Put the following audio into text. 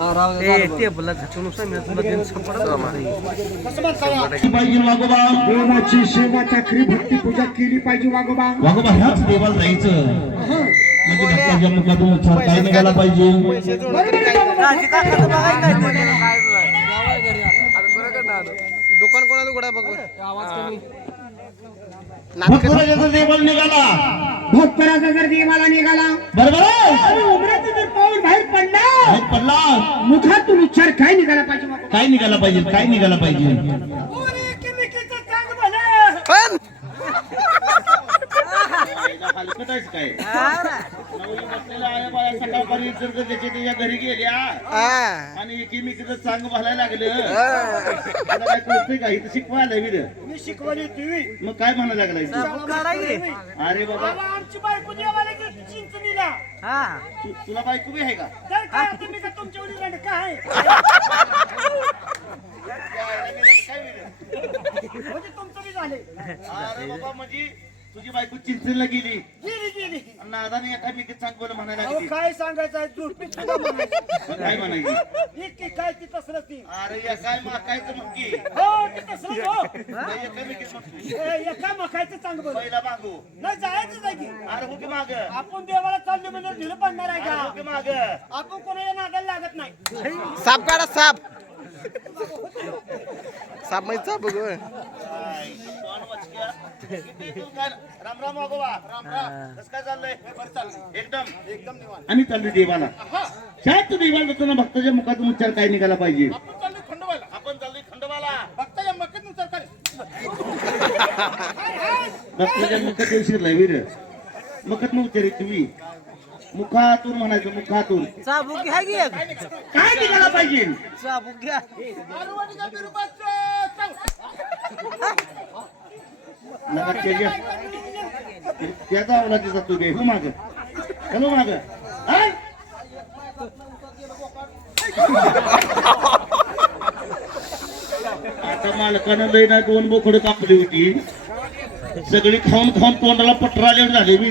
टेबलला झटून समितीला दिन सापडा पाहिजे वागोबा देवाची सेवा चाकरी भक्ती पूजा केली पाहिजे वागोबा. वागोबा ह्याच देवाला जायचं म्हणजे भक्ताच्या मुखातून उच्चार काय निघाला पाहिजे. दुकान कोणाचं उघडा बघ भक्तराजाचा देवाला निघाला भक्तराजा जर देवाला निघाला बरोबर आणि उमऱ्याचं जर पाऊल बाहेर पडला मुखातून उच्चार काय निघाला पाहिजे वागोबा? काय निघाला पाहिजे काय निघाला पाहिजे. पण काय सकाळपारी त्याच्या घरी गेल्या आणि एकीमेकीचं चांग भरायला लागलं काय कळतंय का इथं शिकवायला मी शिकवली टीव्ही मग काय म्हणायला लागलाय. अरे बाबा आमची बायको देवाला चिंचणीला तुला बायको बी आहे का. तर काय तुम्ही का तुमच्या वडील काय म्हणजे तुमचं बी झाले. अरे बाबा म्हणजे तुझी बायको चिंचणीला गेली गेली गेली आणि नादाने एकामेकी चांग बोल म्हणायला अहो लागली. काय सांगायचं झोपीत सुद्धा म्हणायचं. काय म्हणायची. इतकी काय ती तसलंच ती अरे या काय माकायचं मग की हो ती तसलंच हो एकामेकीच म्हणतो एका मखायचं चांगलं बोल पहिला मागू. नाही जायचं जागी अरे हो की माग आपण देवाला चाललो म्हणजे ढिलं पडणार आहे हो की का. माग आपण कोणाच्या नादाला लागत नाही. साप काढा साप साप माहिती साप बघ राम राम वागोबा राम राम कसं काय चाललंय एकदम एकदम निवांत. आम्ही चाललोय देवाला शायद तू देवाला जाताना भक्ताच्या मुखातून उच्चार काय निघाला पाहिजे. आपण चाललोय खंडोबाला भक्ताच्या मक्कातून सरकार भक्ताच्या मुखात शिरलाय वीर मुखात उच्चारित तुम्ही मुखातून म्हणायचं मुखातून चाबूक घ्या की एक. काय निघाला पाहिजे. चाबूक घ्या त्याचा अवलाद जातो बे हो माग हॅलो माग आता मालकानं लय ना 2 बोकडं कापली होती सगळी खाऊन खाऊन तोंडाला पटरा आल्यावर झाले मी